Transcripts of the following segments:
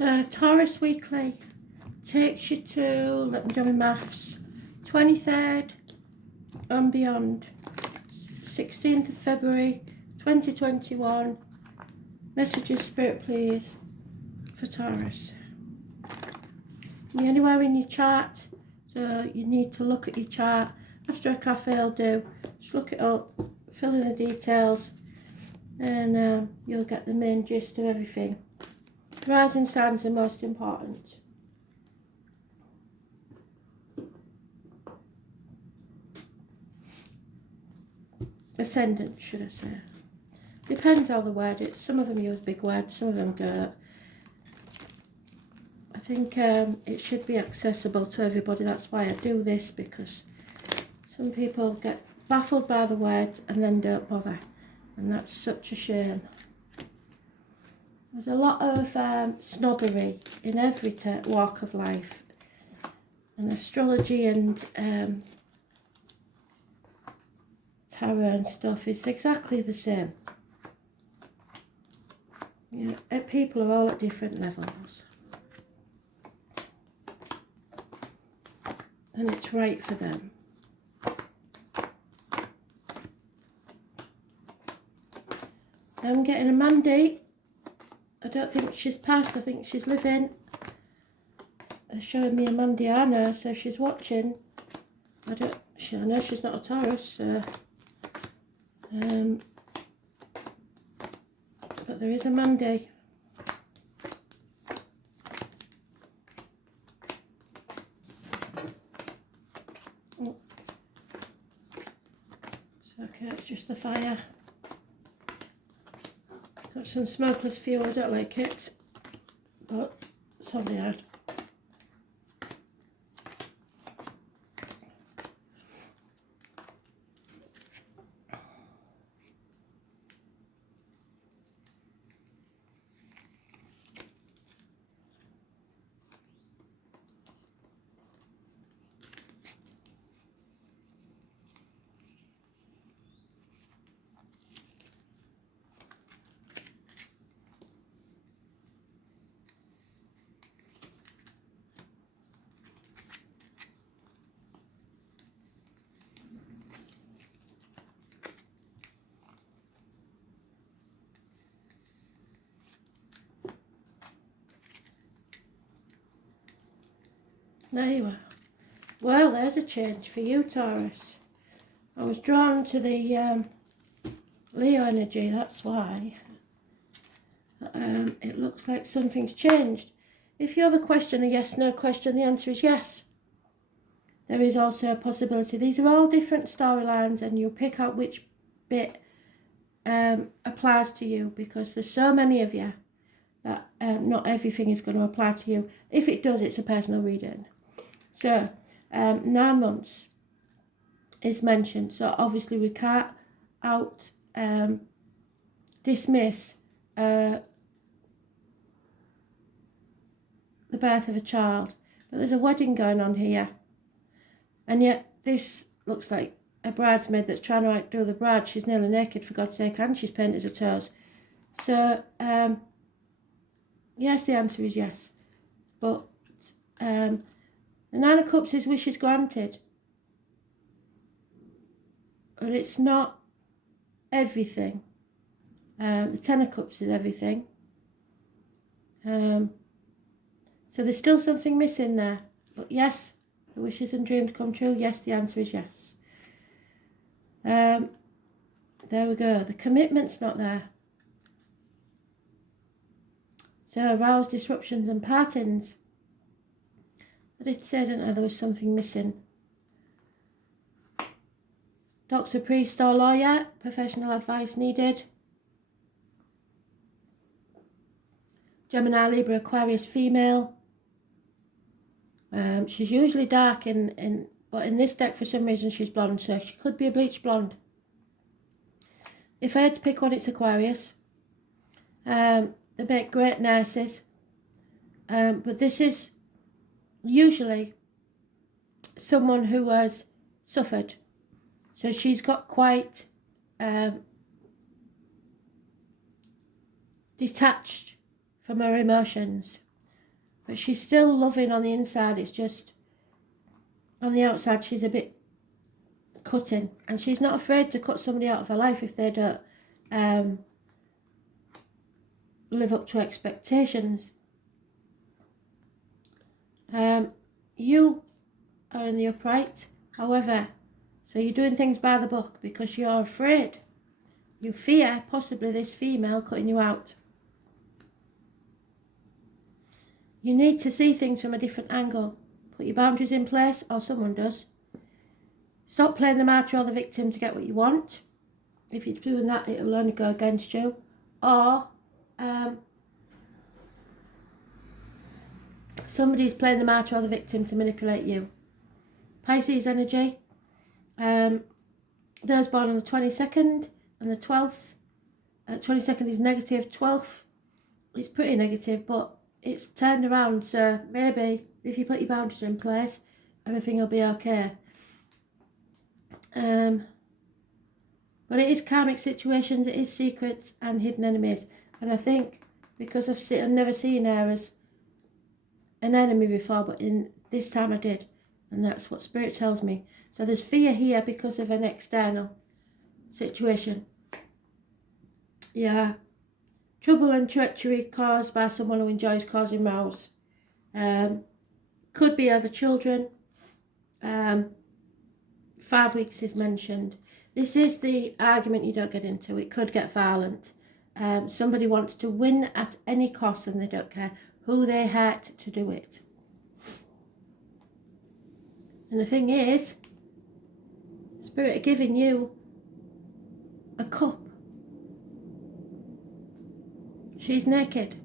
So Taurus Weekly takes you to, let me do my maths, 23rd and beyond, 16th of February 2021. Messages, Spirit, please, for Taurus. You're anywhere in your chart, so you need to look at your chart. After a cafe will do. Just look it up, fill in the details, and you'll get the main gist of everything. Rising signs are most important. Ascendant, should I say. Depends how they word it. Some of them use big words, some of them don't. I think it should be accessible to everybody. That's why I do this, because some people get baffled by the words and then don't bother. And that's such a shame. There's a lot of snobbery in every walk of life. And astrology and tarot and stuff is exactly the same. Yeah, people are all at different levels. And it's right for them. I'm getting a mandate. I don't think she's passed, I think she's living. They're showing me a Mandiana, so she's watching. I know she's not a Taurus, so, but there is a Monday. Oh. It's okay, it's just the fire. Got some smokeless fuel, I don't like it, but it's only hard. There you are. Well, there's a change for you, Taurus. I was drawn to the Leo energy, that's why. It looks like something's changed. If you have a question, a yes-no question, the answer is yes. There is also a possibility. These are all different storylines, and you'll pick out which bit applies to you, because there's so many of you that not everything is going to apply to you. If it does, it's a personal reading. So 9 months is mentioned, so obviously we can't dismiss the birth of a child, but there's a wedding going on here, and yet this looks like a bridesmaid that's trying to outdo the bride. She's nearly naked, for God's sake, and she's painted her toes. So yes, the answer is yes, but the 9 of Cups is wishes granted, but it's not everything. The 10 of Cups is everything. So there's still something missing there. But yes, the wishes and dreams come true. Yes, the answer is yes. There we go. The commitment's not there. So arouse disruptions and partings. I did say, didn't I, there was something missing. Doctor, priest or lawyer, professional advice needed. Gemini, Libra, Aquarius, female. She's usually dark, but in this deck for some reason she's blonde, so she could be a bleach blonde. If I had to pick one, it's Aquarius. They make great nurses, but this is usually someone who has suffered. So she's got quite detached from her emotions. But she's still loving on the inside. It's just on the outside she's a bit cutting. And she's not afraid to cut somebody out of her life if they don't live up to expectations. You are in the upright, however, so you're doing things by the book because you're afraid. You fear possibly this female cutting you out. You need to see things from a different angle. Put your boundaries in place, or someone does. Stop playing the martyr or the victim to get what you want. If you're doing that, it'll only go against you. Or somebody's playing the martyr or the victim to manipulate you. Pisces energy. Those born on the 22nd and the 12th. 22nd is negative. 12th is pretty negative, but it's turned around. So maybe if you put your boundaries in place, everything will be okay. But it is karmic situations, it is secrets and hidden enemies. And I think because I've never seen her as an enemy before, but in this time I did. And that's what Spirit tells me. So there's fear here because of an external situation. Yeah. Trouble and treachery caused by someone who enjoys causing rows. Could be over children. 5 weeks is mentioned. This is the argument you don't get into. It could get violent. Somebody wants to win at any cost and they don't care who they hurt to do it. And the thing is, Spirit are giving you a cup. She's naked.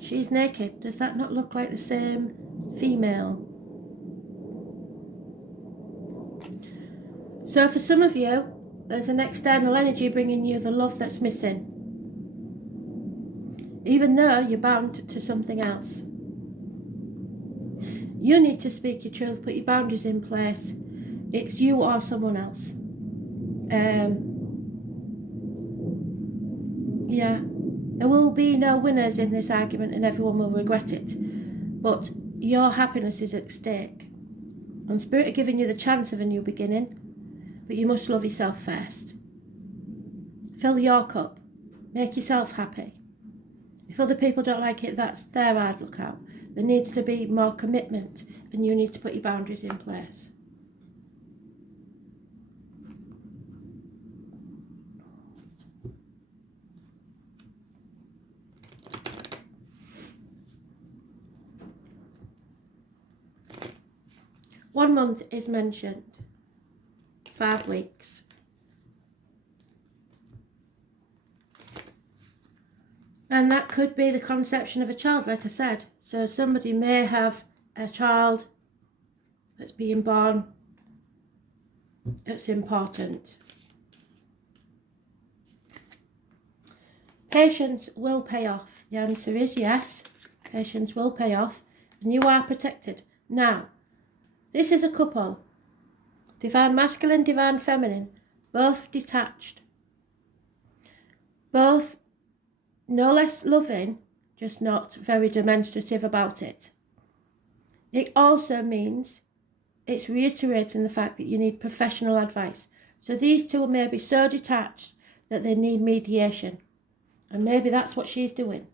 She's naked. Does that not look like the same female? So for some of you, there's an external energy bringing you the love that's missing. Even though you're bound to something else. You need to speak your truth, put your boundaries in place. It's you or someone else. Yeah. There will be no winners in this argument and everyone will regret it. But your happiness is at stake. And Spirit are giving you the chance of a new beginning. But you must love yourself first. Fill your cup. Make yourself happy. If other people don't like it, that's their hard lookout. There needs to be more commitment and you need to put your boundaries in place. One month is mentioned. 5 weeks. And that could be the conception of a child, like I said. So somebody may have a child that's being born. It's important. Patience will pay off. The answer is yes. Patience will pay off. And you are protected. Now, this is a couple. Divine masculine, divine feminine. Both detached. Both no less loving, just not very demonstrative about it. It also means it's reiterating the fact that you need professional advice. So these two may be so detached that they need mediation. And maybe that's what she's doing.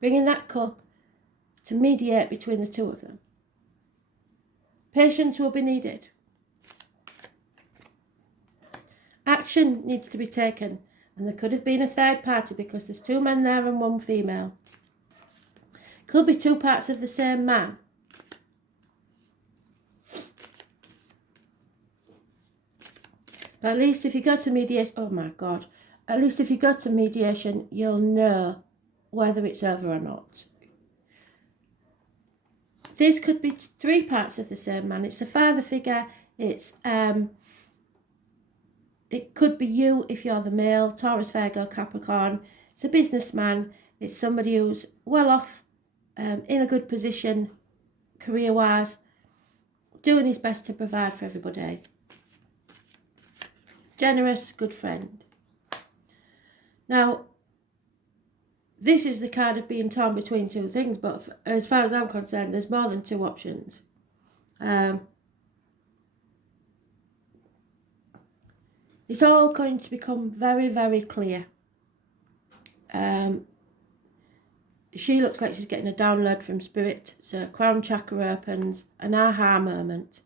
Bringing that cup to mediate between the two of them. Patience will be needed. Action needs to be taken. And there could have been a third party because there's 2 men there and 1 female. Could be 2 parts of the same man. But at least if you go to mediation, oh my God, at least if you go to mediation, you'll know whether it's over or not. This could be 3 parts of the same man. It's a father figure. It could be you if you're the male, Taurus, Virgo, Capricorn. It's a businessman. It's somebody who's well off, in a good position, career-wise, doing his best to provide for everybody. Generous, good friend. Now, this is the card of being torn between two things, but as far as I'm concerned, there's more than two options. It's all going to become very, very clear. She looks like she's getting a download from spirit, so crown chakra opens, an aha moment.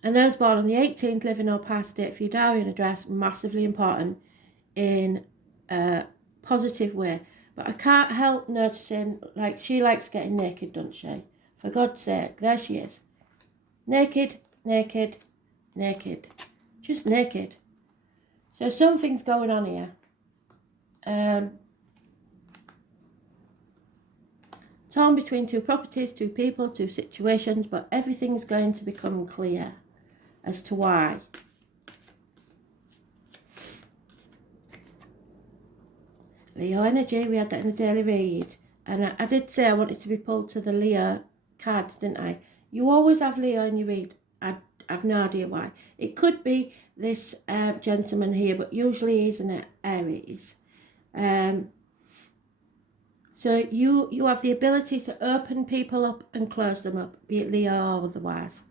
And those born on the 18th, living or past, date for your diary and address, massively important in a positive way. But I can't help noticing, like, she likes getting naked, doesn't she? For God's sake, there she is. Naked, naked, naked. Just naked. So something's going on here. Torn between two properties, two people, two situations, but everything's going to become clear as to why. Leo energy, we had that in the daily read. And I did say I wanted to be pulled to the Leo cards, didn't I? You always have Leo in your read. I've no idea why. It could be this gentleman here, but usually he's an Aries. So you have the ability to open people up and close them up, be it Leo or otherwise.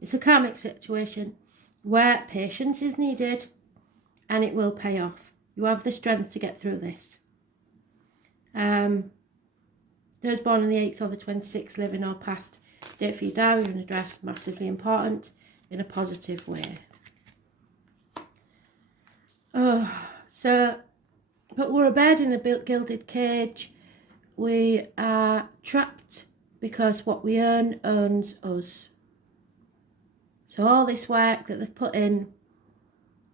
It's a karmic situation where patience is needed and it will pay off. You have the strength to get through this. Those born on the 8th or the 26th, living or past, date for your diary and address, massively important in a positive way. But we're a bird in a gilded cage. We are trapped because what we earn owns us. So all this work that they've put in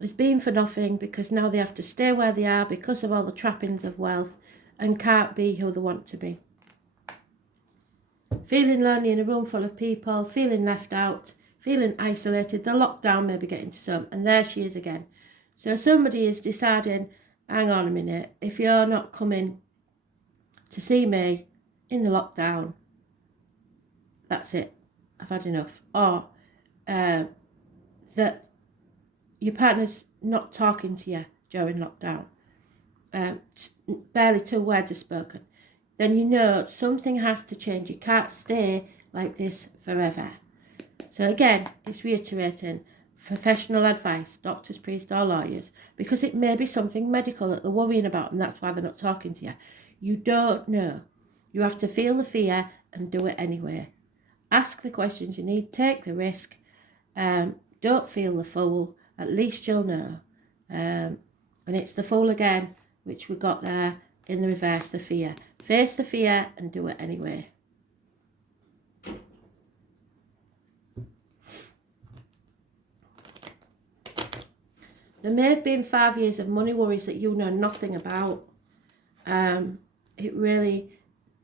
has been for nothing, because now they have to stay where they are because of all the trappings of wealth and can't be who they want to be. Feeling lonely in a room full of people, feeling left out, feeling isolated, the lockdown may be getting to some, and there she is again. So somebody is deciding, hang on a minute, if you're not coming to see me in the lockdown, that's it, I've had enough. Or that your partner's not talking to you during lockdown, barely 2 words are spoken, then you know something has to change. You can't stay like this forever. So again, it's reiterating professional advice, doctors, priests or lawyers, because it may be something medical that they're worrying about and that's why they're not talking to you. You don't know. You have to feel the fear and do it anyway. Ask the questions you need, take the risk. Don't feel the fool, at least you'll know. And it's the fool again, which we got there in the reverse, the fear. Face the fear and do it anyway. There may have been 5 years of money worries that you know nothing about. It really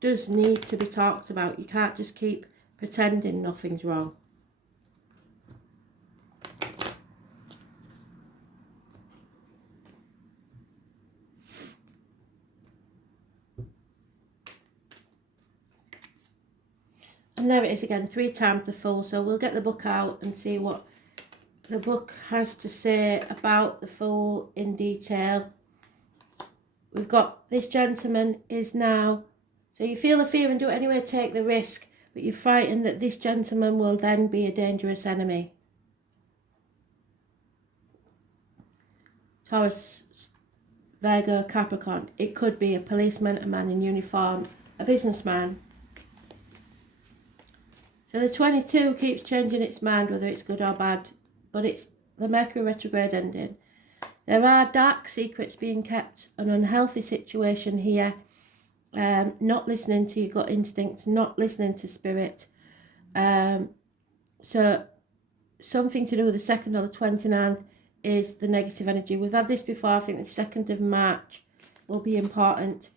does need to be talked about. You can't just keep pretending nothing's wrong. And there it is again, 3 times the Fool. So we'll get the book out and see what the book has to say about the Fool in detail. We've got this gentleman is now, so you feel the fear and do it anyway, take the risk, but you're frightened that this gentleman will then be a dangerous enemy. Taurus, Virgo, Capricorn. It could be a policeman, a man in uniform, a businessman. So the 22 keeps changing its mind whether it's good or bad, but it's the Mercury retrograde ending. There are dark secrets being kept, an unhealthy situation here, not listening to your gut instincts, not listening to spirit. So something to do with the 2nd or the 29th is the negative energy. We've had this before. I think the 2nd of March will be important.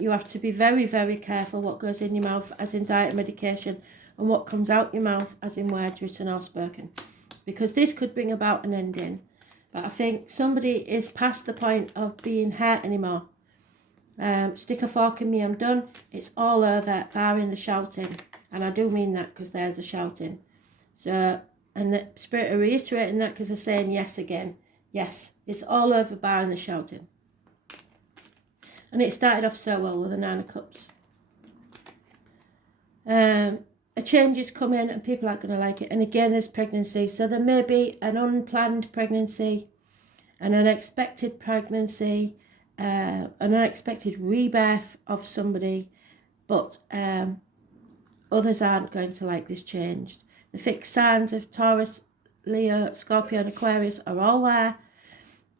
You have to be very, very careful what goes in your mouth, as in diet and medication, and what comes out your mouth, as in words written or spoken, because this could bring about an ending. But I think somebody is past the point of being hurt anymore. Stick a fork in me, I'm done. It's all over, barring the shouting. And I do mean that, because there's the shouting. So, and the spirit are reiterating that because they're saying yes again. Yes, it's all over, barring the shouting. And it started off so well with the 9 of Cups. A change is coming and people aren't going to like it. And again, there's pregnancy. So there may be an unplanned pregnancy, an unexpected pregnancy, an unexpected rebirth of somebody. But others aren't going to like this change. The fixed signs of Taurus, Leo, Scorpio and Aquarius are all there.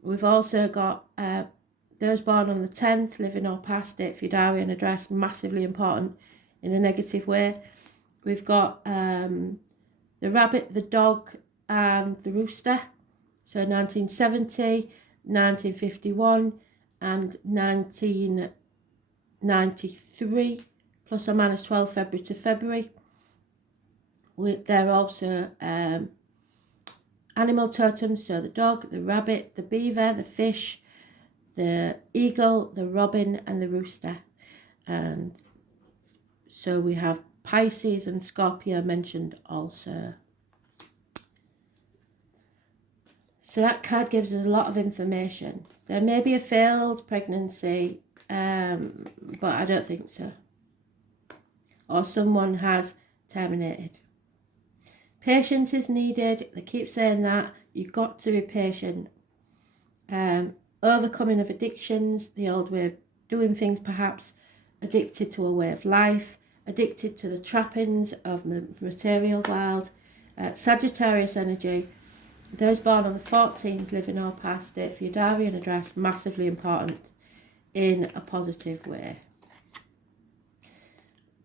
We've also got those born on the 10th, living or past it, for your diary and address, massively important in a negative way. We've got the rabbit, the dog and the rooster. So 1970, 1951 and 1993, plus or minus 12 February to February. They're also animal totems, so the dog, the rabbit, the beaver, the fish, the eagle, the robin and the rooster. And so we have Pisces and Scorpio mentioned also. So that card gives us a lot of information. There may be a failed pregnancy, but I don't think so. Or someone has terminated. Patience is needed. They keep saying that. You've got to be patient. Overcoming of addictions, the old way of doing things perhaps, addicted to a way of life, addicted to the trappings of the material world. Sagittarius energy. Those born on the 14th, living or past it, for your diary and address, massively important in a positive way.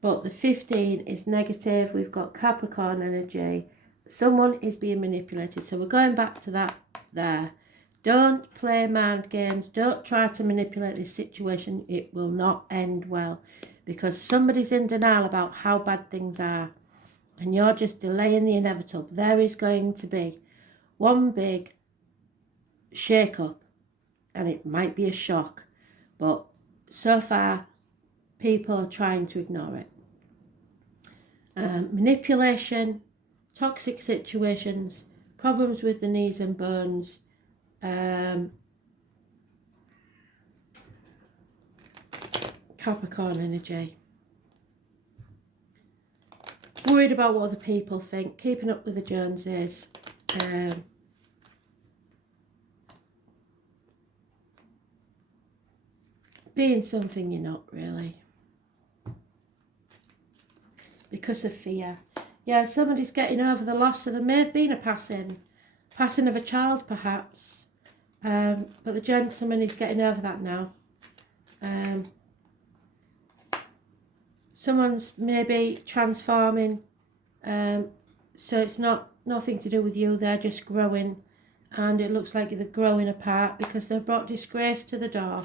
But the 15 is negative. We've got Capricorn energy. Someone is being manipulated. So we're going back to that there. Don't play mind games. Don't try to manipulate this situation. It will not end well. Because somebody's in denial about how bad things are. And you're just delaying the inevitable. There is going to be one big shake-up. And it might be a shock. But so far, people are trying to ignore it. Manipulation, toxic situations, problems with the knees and bones, Capricorn energy. Worried about what other people think, keeping up with the Joneses, being something you're not really. Because of fear. Yeah, somebody's getting over the loss, so there may have been a passing of a child perhaps. But the gentleman is getting over that now. Someone's maybe transforming, so it's nothing to do with you, they're just growing, and it looks like they're growing apart because they've brought disgrace to the door.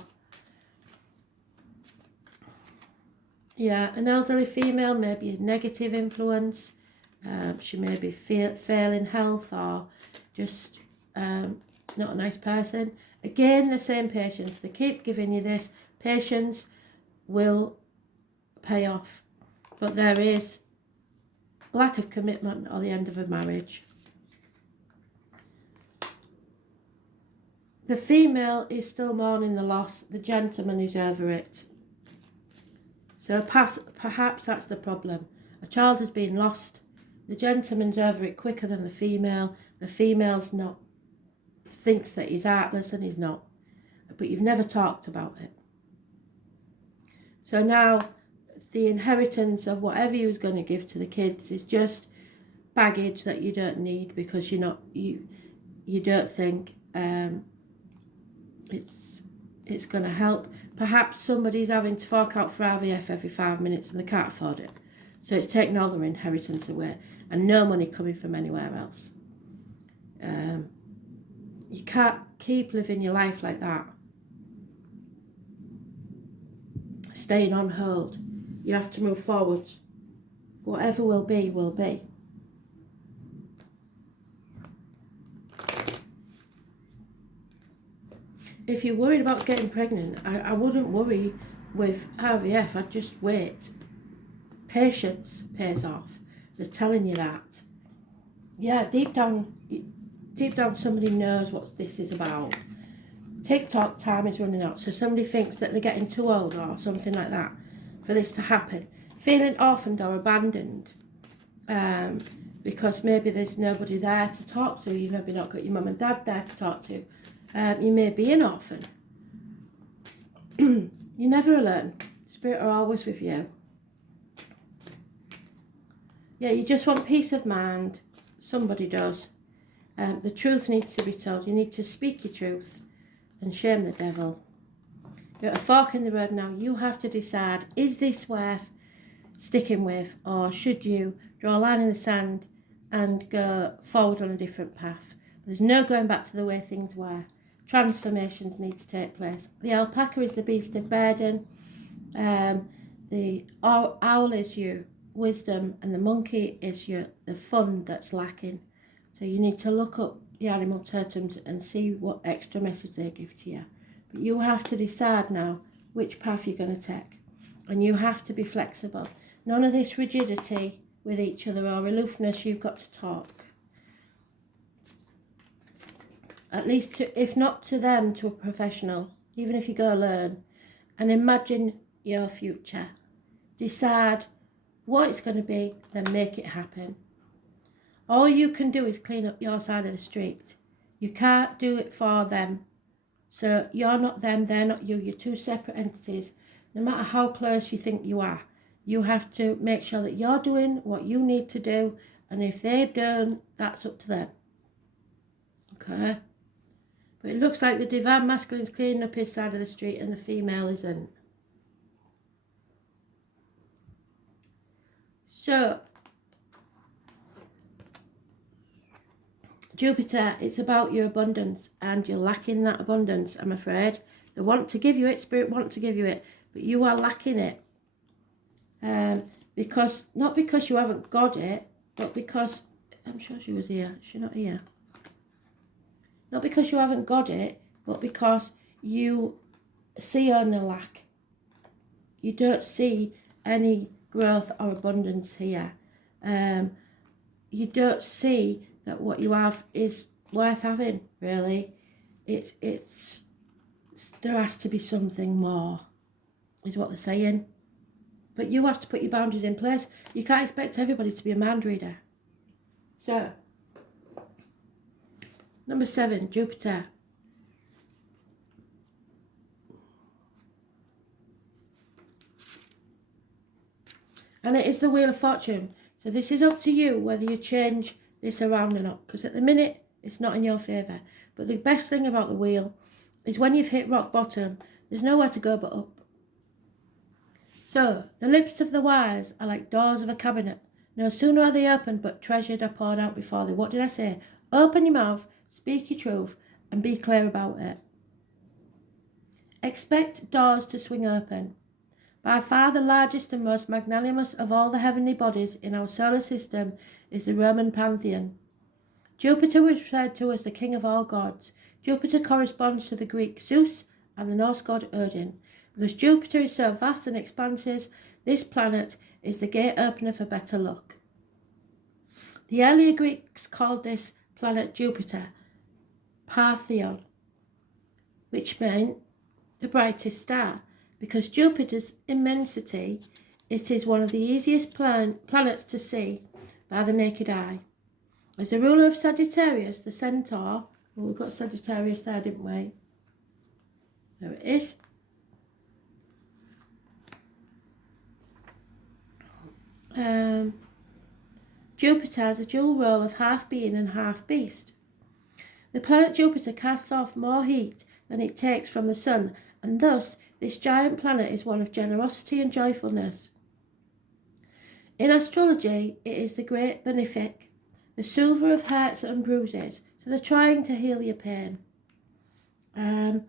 Yeah, an elderly female may be a negative influence. She may be failing health or just not a nice person. Again, the same patience. They keep giving you this. Patience will pay off. But there is lack of commitment or the end of a marriage. The female is still mourning the loss. The gentleman is over it. So perhaps that's the problem. A child has been lost. The gentleman's over it quicker than the female. The female's not, thinks that he's heartless and he's not. But you've never talked about it. So now the inheritance of whatever he was going to give to the kids is just baggage that you don't need because you don't think it's going to help. Perhaps somebody's having to fork out for IVF every 5 minutes and they can't afford it. So it's taking all their inheritance away and no money coming from anywhere else. You can't keep living your life like that. Staying on hold. You have to move forward. Whatever will be, will be. If you're worried about getting pregnant, I wouldn't worry with IVF. I'd just wait. Patience pays off. They're telling you that. Yeah, deep down somebody knows what this is about. TikTok time is running out. So somebody thinks that they're getting too old or something like that for this to happen. Feeling orphaned or abandoned. Because maybe there's nobody there to talk to. You've maybe not got your mum and dad there to talk to. You may be an orphan. You're never alone. Spirit are always with you. Yeah, you just want peace of mind. Somebody does. The truth needs to be told. You need to speak your truth and shame the devil. You're at a fork in the road now. You have to decide, is this worth sticking with, or should you draw a line in the sand and go forward on a different path? There's no going back to the way things were. Transformations need to take place. The alpaca is the beast of burden. The owl is your wisdom, and the monkey is the fun that's lacking. So you need to look up the animal totems and see what extra message they give to you. But you have to decide now which path you're going to take. And you have to be flexible. None of this rigidity with each other or aloofness. You've got to talk. At least, if not to them, to a professional. Even if you go alone. And imagine your future. Decide what it's going to be, then make it happen. All you can do is clean up your side of the street. You can't do it for them. So you're not them, they're not you. You're two separate entities. No matter how close you think you are, you have to make sure that you're doing what you need to do. And if they don't, that's up to them. Okay? But it looks like the divine masculine's cleaning up his side of the street and the female isn't. So, Jupiter, it's about your abundance, and you're lacking that abundance, I'm afraid. They want to give you it, Spirit want to give you it, but you are lacking it. Because, not because you haven't got it, but because, I'm sure she was here, she's not here. Not because you haven't got it, but because you see only lack. You don't see any growth or abundance here. You don't see that what you have is worth having, really. It's there has to be something more, is what they're saying. But you have to put your boundaries in place. You can't expect everybody to be a mind reader. So, number 7, Jupiter. And it is the Wheel of Fortune. So this is up to you whether you change this around or not. Because at the minute, it's not in your favour. But the best thing about the wheel is when you've hit rock bottom, there's nowhere to go but up. So, the lips of the wise are like doors of a cabinet. No sooner are they opened, but treasured are poured out before thee. What did I say? Open your mouth, speak your truth, and be clear about it. Expect doors to swing open. By far the largest and most magnanimous of all the heavenly bodies in our solar system is the Roman pantheon. Jupiter was referred to as the king of all gods. Jupiter corresponds to the Greek Zeus and the Norse god Odin. Because Jupiter is so vast and expansive, this planet is the gate opener for better luck. The earlier Greeks called this planet Jupiter Parthenon, which meant the brightest star. Because Jupiter's immensity, it is one of the easiest planets to see by the naked eye. As the ruler of Sagittarius, the centaur, well, we've got Sagittarius there, didn't we? There it is. Jupiter has a dual role of half being and half beast. The planet Jupiter casts off more heat than it takes from the sun, and thus this giant planet is one of generosity and joyfulness. In astrology, it is the great benefic, the soother of hurts and bruises, so they're trying to heal your pain, and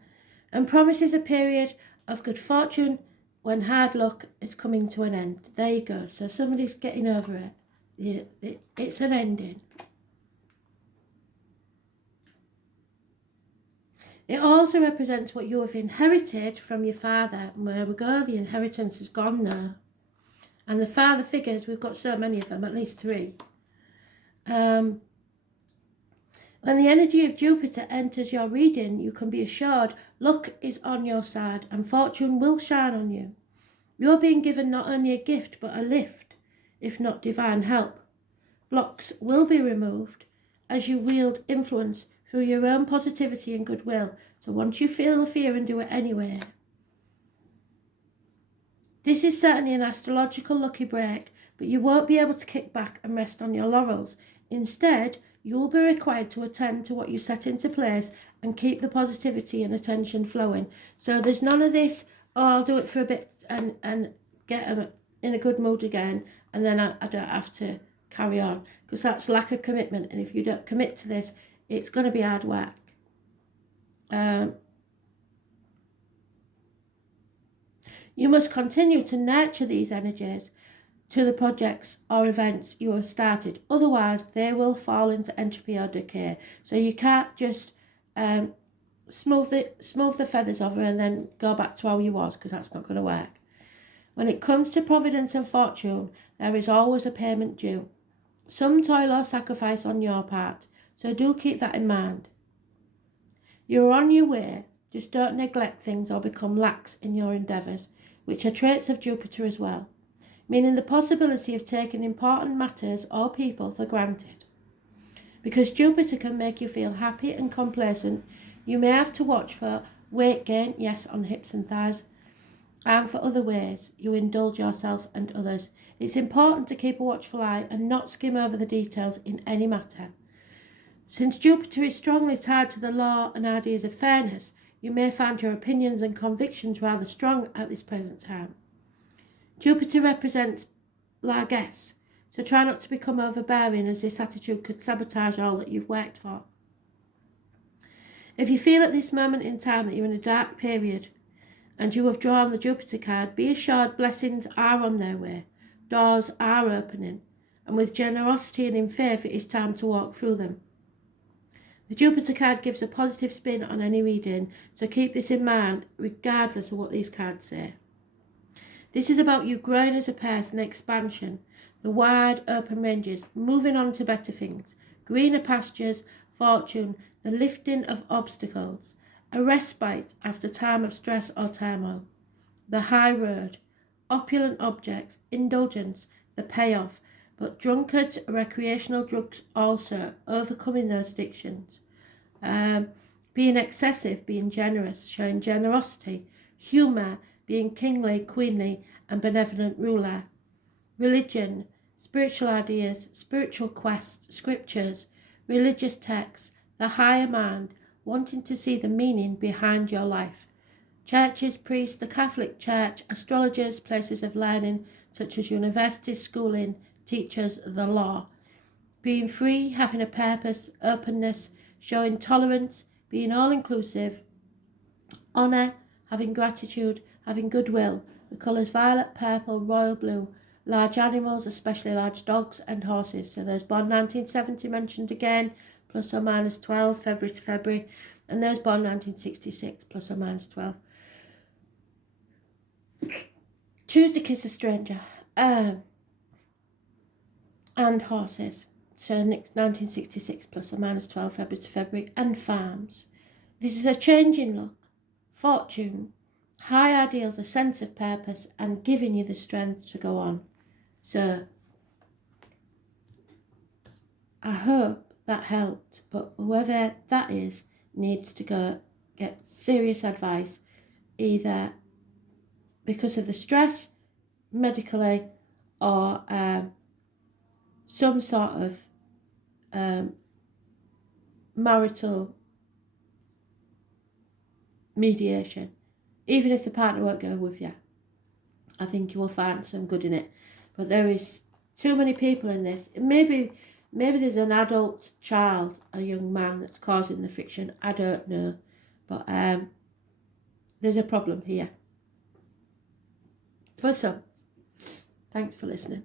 promises a period of good fortune when hard luck is coming to an end. There you go. So somebody's getting over it. It's an ending. It also represents what you have inherited from your father. And where we go, the inheritance is gone now. And the father figures, we've got so many of them, at least 3. When the energy of Jupiter enters your reading, you can be assured luck is on your side and fortune will shine on you. You're being given not only a gift but a lift, if not divine help. Blocks will be removed as you wield influence through your own positivity and goodwill. So once you feel the fear and do it anyway. This is certainly an astrological lucky break, but you won't be able to kick back and rest on your laurels. Instead, you will be required to attend to what you set into place and keep the positivity and attention flowing. So there's none of this, oh, I'll do it for a bit and get them in a good mood again, and then I don't have to carry on, because that's lack of commitment. And if you don't commit to this, it's going to be hard work. You must continue to nurture these energies to the projects or events you have started. Otherwise, they will fall into entropy or decay. So you can't just smooth the feathers over and then go back to how you was, because that's not going to work. When it comes to providence and fortune, there is always a payment due. Some toil or sacrifice on your part, so do keep that in mind. You're on your way, just don't neglect things or become lax in your endeavours, which are traits of Jupiter as well, meaning the possibility of taking important matters or people for granted. Because Jupiter can make you feel happy and complacent, you may have to watch for weight gain, yes, on hips and thighs, and for other ways you indulge yourself and others. It's important to keep a watchful eye and not skim over the details in any matter. Since Jupiter is strongly tied to the law and ideas of fairness, you may find your opinions and convictions rather strong at this present time. Jupiter represents largesse, so try not to become overbearing, as this attitude could sabotage all that you've worked for. If you feel at this moment in time that you're in a dark period and you have drawn the Jupiter card, be assured blessings are on their way, doors are opening, and with generosity and in faith it is time to walk through them. The Jupiter card gives a positive spin on any reading, so keep this in mind regardless of what these cards say. This is about you growing as a person, expansion, the wide open ranges, moving on to better things, greener pastures, fortune, the lifting of obstacles, a respite after time of stress or turmoil, the high road, opulent objects, indulgence, the payoff, but drunkards, recreational drugs also, overcoming those addictions. Being excessive, being generous, showing generosity, humour, being kingly, queenly, and benevolent ruler. Religion, spiritual ideas, spiritual quests, scriptures, religious texts, the higher mind, wanting to see the meaning behind your life. Churches, priests, the Catholic Church, astrologers, places of learning, such as universities, schooling, teachers, the law. Being free, having a purpose, openness, showing tolerance, being all-inclusive, honour, having gratitude, having goodwill. The colours violet, purple, royal blue. Large animals, especially large dogs and horses. So those born 1970 mentioned again, plus or minus 12, February to February. And those born 1966, plus or minus 12. Choose to kiss a stranger. And horses. So 1966, plus or minus 12, February to February. And farms. This is a change in luck, fortune, high ideals, a sense of purpose, and giving you the strength to go on. So I hope that helped, but whoever that is needs to go get serious advice, either because of the stress, medically, or some sort of marital mediation. Even if the partner won't go with you, I think you will find some good in it. But there is too many people in this. Maybe there's an adult child, a young man, that's causing the friction. I don't know. But there's a problem here. For some. Thanks for listening.